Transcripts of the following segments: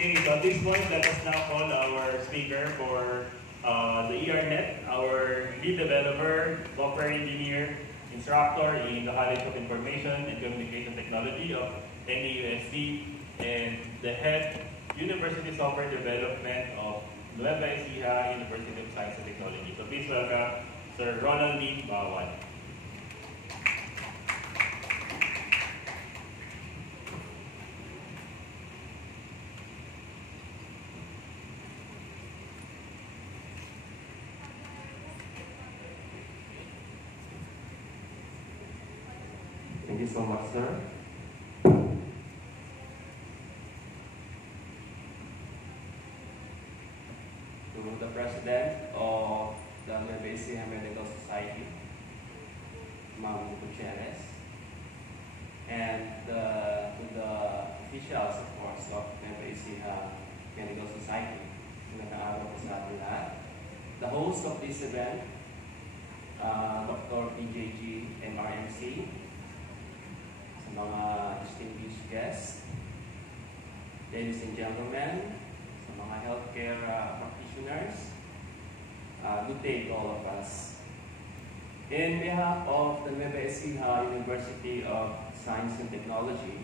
Okay, so at this point, let us now call our speaker for the ERNet, our lead developer, software engineer, instructor in the College of Information and Communication Technology of NAUSC, and the head University Software Development of Nueva Ecija University of Science and Technology. So please welcome Sir Ronald Lee Bawal. Thank you so much, sir. To the President of the Nueva Ecija Medical Society, Ma'am Gutierrez, and to the officials, of course, of Nueva Ecija Medical Society, nag-aaral po sa atin lahat. The host of this event, Dr. PJG MRMC, mga distinguished guests, ladies and gentlemen, sa mga healthcare practitioners, good day to all of us. In behalf of the Nueva Ecija University of Science and Technology,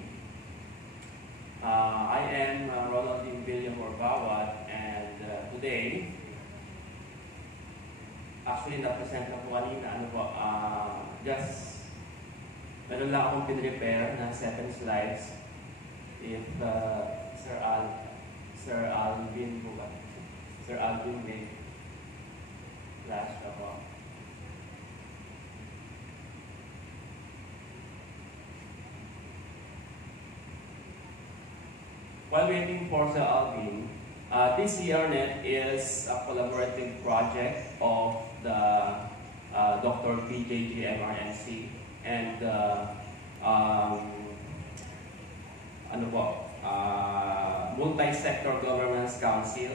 I am Ronald Lee Bawal, and today, actually na-present na po kanina, meron lang akong pin-repair na 7 slides. If Sir Alvin may flash ako. While waiting for Sir Alvin, this ERNet is a collaborative project of the Dr. PJG MRMC and Multi-Sector Governance Council,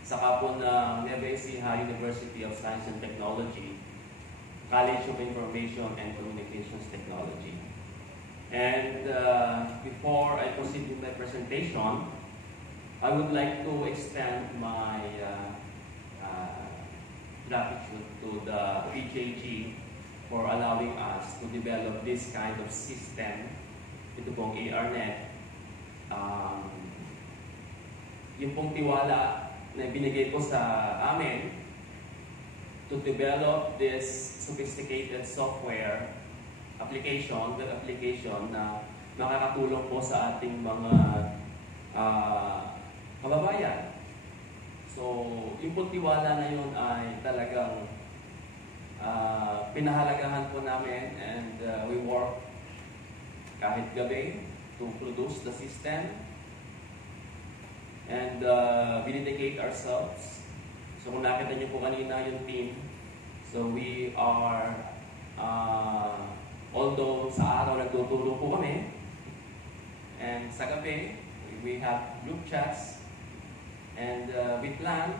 saka po ng Nueva Ecija University of Science and Technology, College of Information and Communications Technology. And before I proceed with my presentation, I would like to extend my gratitude to the PJG for allowing us to develop this kind of system, ito pong ERNet. Yung pong tiwala na binigay ko sa amin to develop this sophisticated software application, web application na makakatulong po sa ating mga kababayan. So, yung pong tiwala na yun ay talagang pinahalagahan po namin, and we work kahit gabi to produce the system, and we dedicate ourselves. So kung nakita niyo po kanina yung team, so we are although sa araw nagtutulong po kami, and sa gabi we have group chats, and we plan,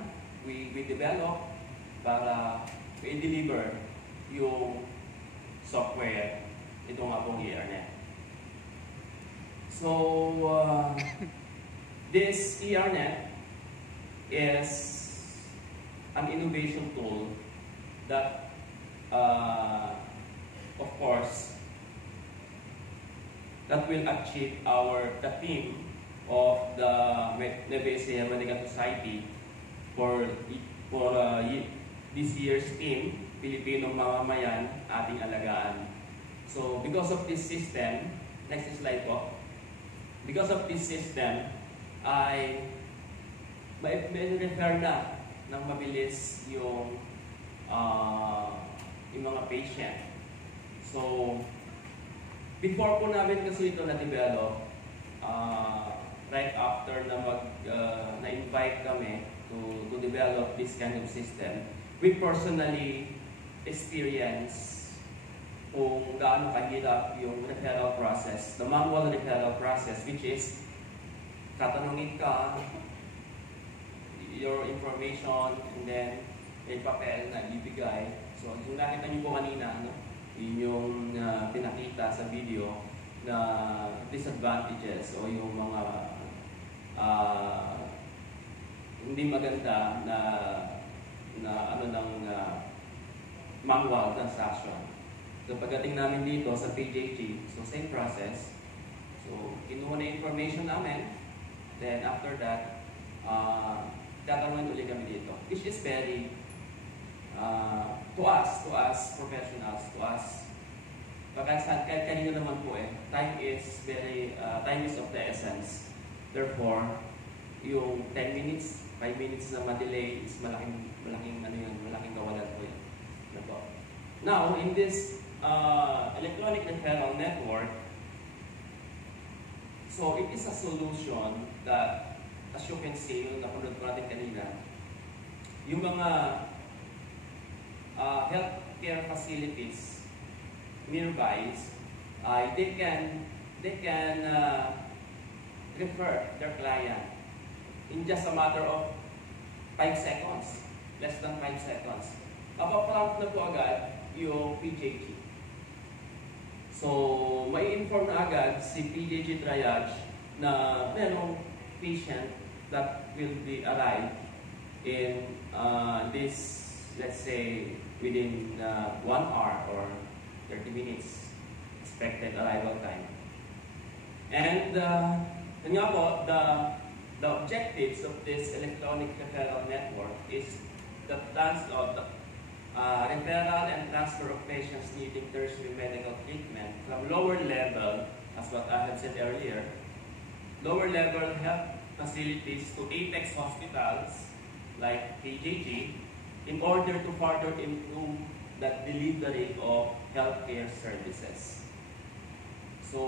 we develop para i-deliver yung software, ito nga pong ERNet. So, this ERNet is an innovation tool that, of course, that will achieve the theme of the Nueva Ecija Medical Society for this year's theme, Pilipinong mamamayan, ating alagaan. So, because of this system, next slide po. Because of this system, ay may refer na ng mabilis yung mga patient. So, before po namin kasi ito na-develop, right after na invite kami to develop this kind of system, we personally experience kung gaano kahirap yung referral process, the manual referral process, which is tatanungin ka your information, and then may papel na ibibigay. So, yung nakita niyo po kanina, yun yung pinakita sa video na disadvantages o yung mga maganda na manual transaction. So pagdating namin dito sa PJG, so same process. So kinuha na information namin, then after that, tatanungin ulit kami dito, which is very to us professionals, to us, kahit kanino naman po time is of the essence. Therefore, yung 10 minutes, 5 minutes na ma-delay is malaking kawalan po yun. Now, in this electronic referral network, so it is a solution that, as you can see, yung napanood ko natin kanina, yung mga healthcare facilities nearby, they can refer their client in just a matter of 5 seconds, less than 5 seconds. Mapaprompt na po agad yung PJG. So, mai-inform na agad si PJG Triage na merong patient that will be arrived in this, let's say, within 1 hour or 30 minutes expected arrival time. And yun nga po, the objectives of this electronic referral network is the referral and transfer of patients needing tertiary medical treatment from lower level, as what I had said earlier, lower level health facilities to apex hospitals like PJG in order to further improve the delivery of healthcare services. So,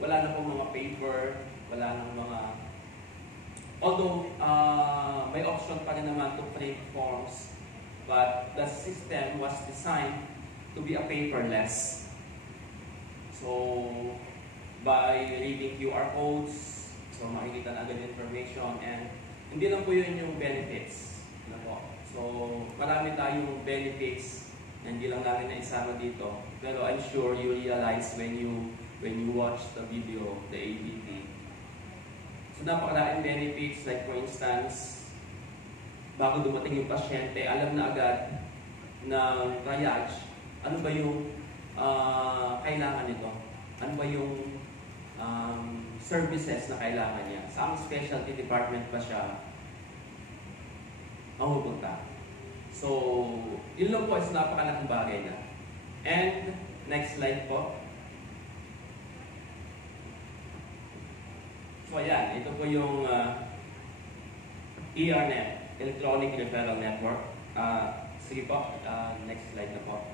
wala na pong mga paper, wala nang mga... Although, may option pa rin naman to print forms, but the system was designed to be a paperless. So, by reading QR codes, so makikita na agad information, and hindi lang po yun yung benefits. So, marami tayong benefits na hindi lang namin naisama dito. Pero I'm sure you realize when you watch the video, the ABT. So, napakaraming benefits, like for instance, bago dumating yung pasyente, alam na agad ng triage, ano ba yung kailangan nito? Ano ba yung services na kailangan niya? Sa specialty department pa siya ang pupunta. So, yun lang po is napakalaking bagay na. And, next slide po. So, ayan. Ito po yung ERNet, Electronic Referral Network. Sige po, next slide na po.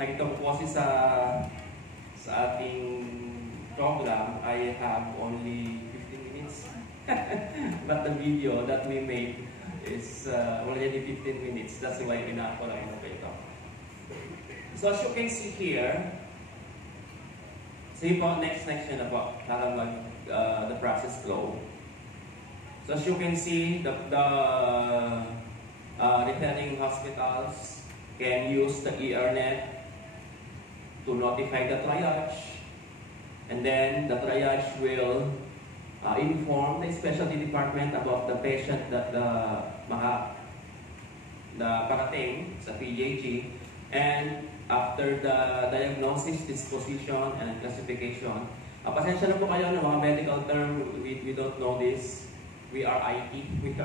Nakita ko po kasi sa ating program, I have only 15 minutes. But the video that we made is already 15 minutes. That's why inaako lang ito ito. So as you can see here, sige po, next yun na po, para the process flow. So as you can see, the referring hospitals can use the ERNet to notify the triage, and then the triage will inform the specialty department about the patient that parating sa PJG, and after the diagnosis, disposition, and classification. Pasensya na po kayo ng mga medical term, we don't know this. We are IT, we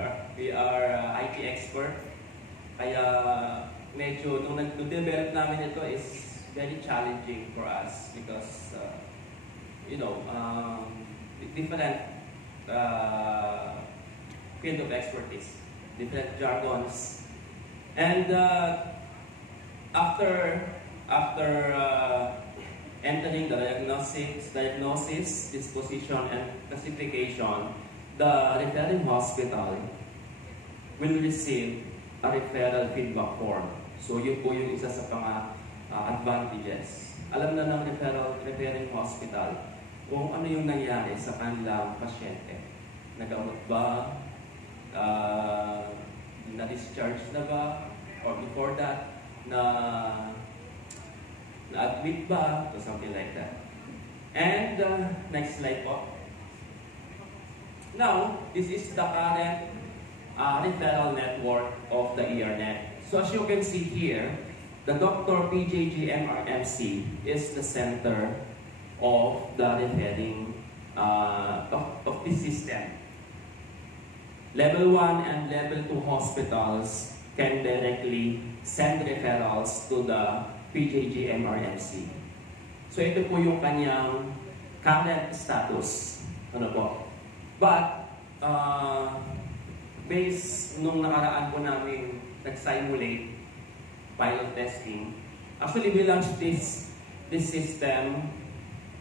are IT expert. Kaya medyo nung nag-develop namin ito is very challenging for us because different field of expertise, different jargons, and after entering the diagnosis, disposition, and classification, the referring hospital will receive a referral feedback form. So yun po yung isa sa advantages. Alam na ng referring hospital kung ano yung nangyari sa kanilang pasyente. Nagamot ba? Na-discharge na ba? Or before that, na-admit ba? So something like that. And next slide po. Now, this is the current referral network of the ERNet. So as you can see here, the Dr. PJG MRMC is the center of the referring of this system. Level 1 and Level 2 hospitals can directly send referrals to the PJG MRMC. So ito po yung kanyang current status. Ano po? But, based nung nakaraan po namin nag-simulate pilot testing, actually we launched this system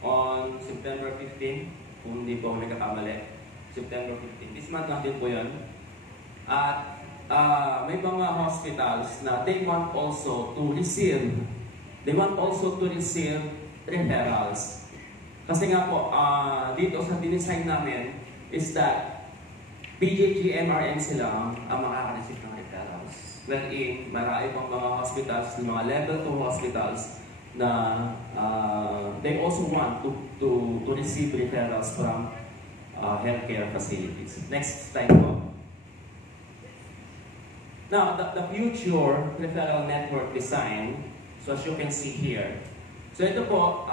on September 15, kung hindi po may kakamali. September 15. This month natin po yun. At may mga hospitals na they want also to receive referrals. Kasi nga po, dito sa dinesign namin is that PJG MRMC lang ang makaka-receive ng referrals. Wherein, marami pang mga hospitals, mga level 2 hospitals na they also want to receive referrals from healthcare facilities. Next slide po. Now, the future referral network design, so as you can see here. So ito po,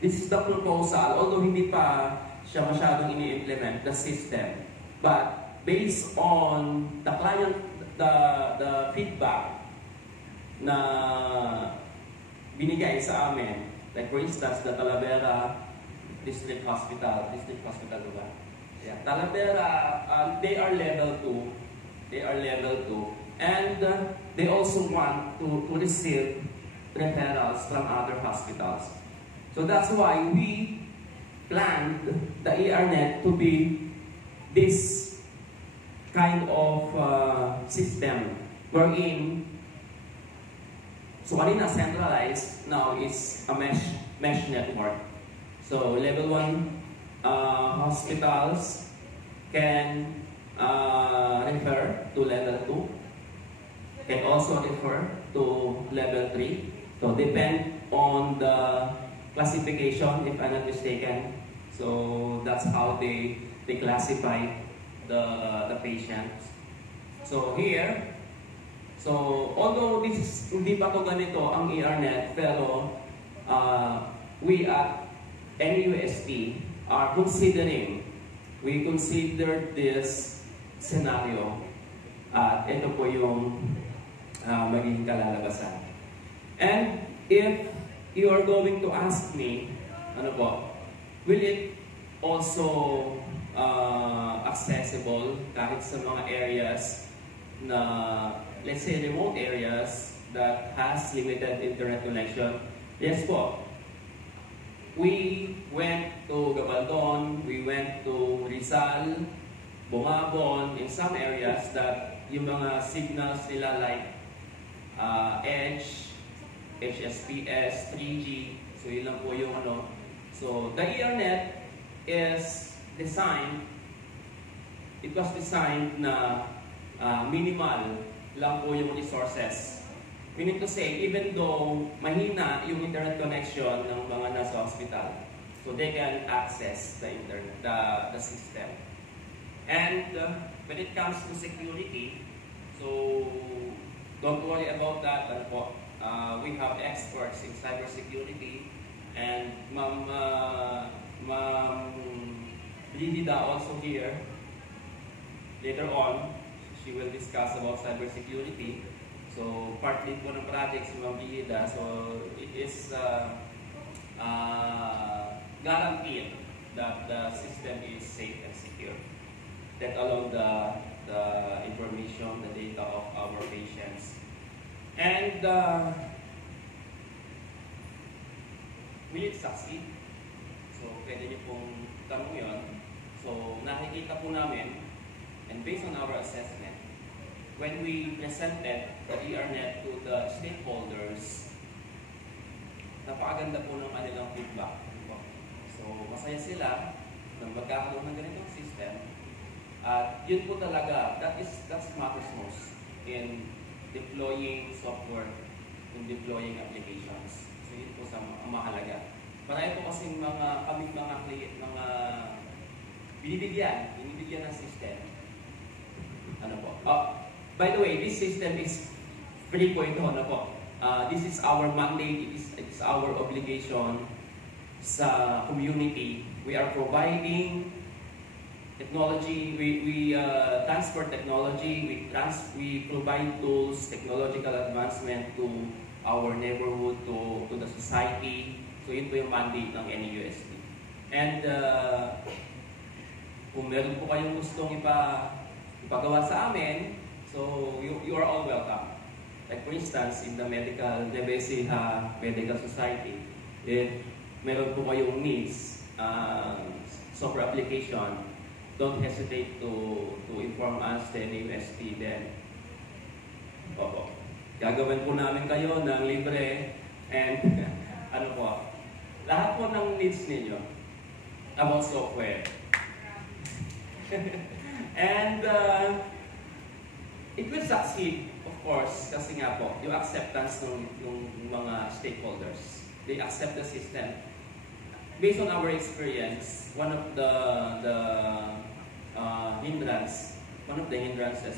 this is the proposal, although hindi pa siya masyadong ini-implement the system. But based on the client, the feedback na binigay sa amin, like for instance, the Talavera District Hospital diba? Yeah, Talavera, they are level 2. They are level 2. And they also want to receive referrals from other hospitals. So that's why we planned the ERNet to be this kind of system wherein, so kanina centralized, now is a mesh network. So level 1 hospitals can refer to level 2, can also refer to level 3. So depend on the classification, if I'm not mistaken. So that's how they classify the patients. So here, so although this is, hindi pa to ganito ang ERNet, pero we at NUST are we consider this scenario at ito po yung magiging kalalabasan. And if you are going to ask me, ano po, will it also accessible kahit sa mga areas na, let's say, remote areas that has limited internet connection? Yes po. We went to Gabaldon, we went to Rizal, Bungabon, in some areas that yung mga signals nila like Edge, HSPS, 3G, so yun lang po yung ano. So the ERNet is designed, it was designed na minimal lang po yung resources. Meaning to say, even though mahina yung internet connection ng mga nasa hospital, so they can access the internet, the system. And when it comes to security, so don't worry about that. We have experts in cybersecurity, and Ma'am Brigida also here. Later on, she will discuss about cybersecurity. So partly po ng project si Ma'am Brigida, so it is guaranteed that the system is safe and secure. Let alone the information, the data of our patients. And will it succeed? So pwede niyo pong tanong yun. So nakikita po namin, and based on our assessment, when we presented the ERNet to the stakeholders, napakaganda po ng kanilang feedback. So masaya sila na magkakaroon ng ganitong system. At yun po talaga, that's matters most in deploying software, in deploying applications. So yun po sa mahalaga. Marami po kasing mga binibigyan ng system. Ano po? By the way, this system is free po ito. Ano po? This is our mandate, it's our obligation sa community. We are providing technology, we transfer technology, we provide tools, technological advancement to our neighborhood, to the society. So yun po yung mandate ng NAUST. And kung meron po kayong gustong ipagawa sa amin, so you are all welcome. Like for instance, in the Nebesi Medical Society, if meron po kayong needs, software application, don't hesitate to inform us, the NAUST, then opo, gagawin po namin kayo ng libre and ano po, lahat po ng needs ninyo about software. And it will succeed, of course, kasi nga po, yung acceptance ng mga stakeholders. They accept the system. Based on our experience, one of the hindrances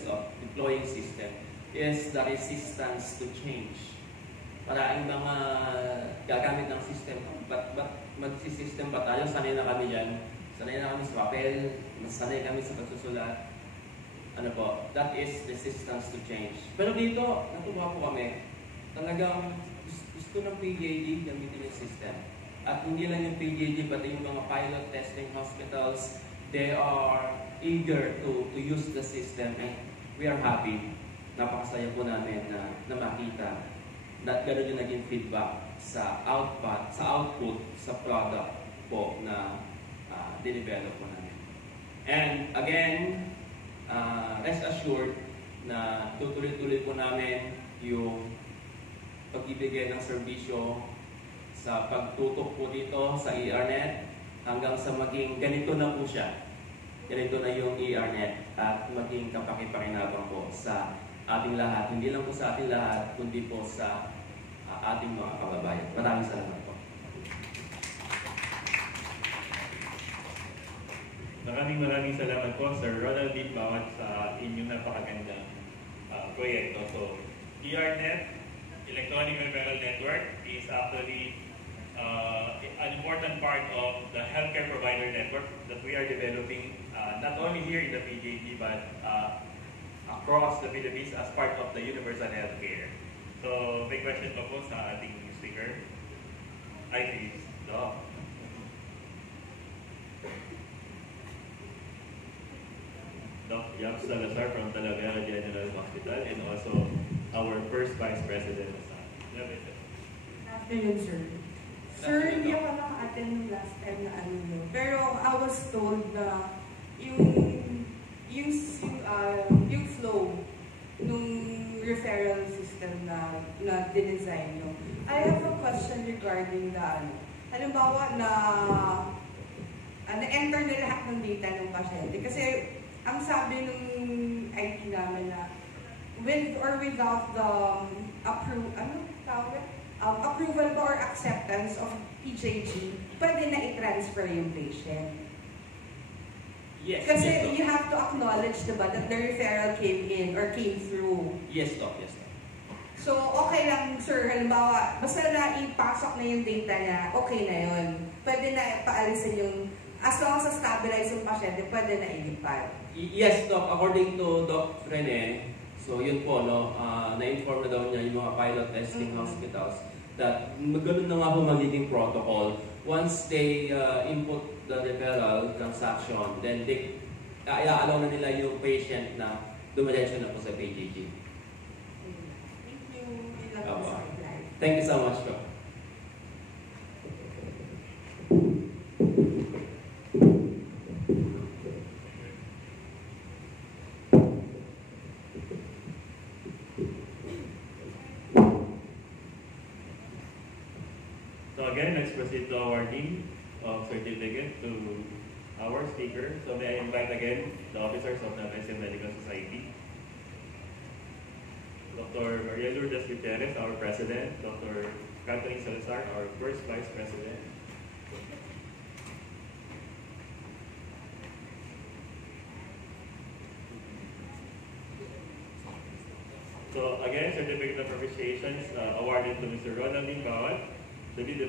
of deploying system is the resistance to change. Para yung mga gagamit ng system, but magsisystem ba tayo? Sanay na kami dyan. Sanay na kami sa papel, sanay kami sa pagsusulat. Ano po, that is resistance to change. Pero dito, natuwa po kami. Talagang gusto ng PJD gamitin yung system. At hindi lang yung PJD, pati yung mga pilot testing hospitals, they are eager to use the system, and we are happy. Napakasaya po namin na makita na gano'n yung naging feedback sa output, sa product po na dinevelop po namin. And again, rest assured na tutuloy-tuloy po namin yung pagbibigay ng serbisyo sa pagtutok po dito sa ERNet hanggang sa maging ganito na po siya. Ganito na yung ERNet at maging kapakipakinabang po sa ating lahat. Hindi lang po sa ating lahat, kundi po sa ating mga kababayan. Maraming salamat po. Maraming salamat po, Sir Ronald D. Bawat, sa inyong napakagandang proyekto. So, ERNet, Electronic Referral Network, is actually an important part of the healthcare provider network that we are developing not only here in the PJT but across the Philippines as part of the universal healthcare. So, may question pa po sa ating speaker. Hi, please. Doc. Dr. Yap Salazar from Talavera General Hospital and also our first Vice President of SAN. Good afternoon, sir. Sir, hindi ako naka-attend nung last time na ano nyo. Pero I was told na yung flow nung referral system na dinesign nyo. I have a question regarding the halimbawa na-enter na lahat ng data ng pasyente. Kasi ang sabi nung IT namin na with or without the approval or acceptance of PJG, pwede na i-transfer yung patient. Yes. Kasi yes, you have to acknowledge, diba, that the referral came in or came through. Yes, Doc. Yes, Doc. So, okay lang, sir, halimbawa, basta na ipasok na yung data niya, okay na yun. Pwede na paalisin yung, as long as stabilize yung pasyente, pwede na ilipat. Yes, Doc. According to Doc Rene, so yun po, no, na-inform na daw niya yung mga pilot testing hospitals that ganun na nga po magiging protocol. Once they input the referral transaction, then they i-allow na nila yung patient na dumiretso na po sa PJG. Thank you. I love this reply. Thank you so much, Doc. So again, let's proceed to awarding of certificate to our speaker. So may I invite again the officers of the Nebesi Medical Society. Dr. Maria Lourdes Gutierrez, our President. Dr. Catherine Salazar, our first Vice President. So again, certificate of appreciation is awarded to Mr. Ronald Bawat, the lead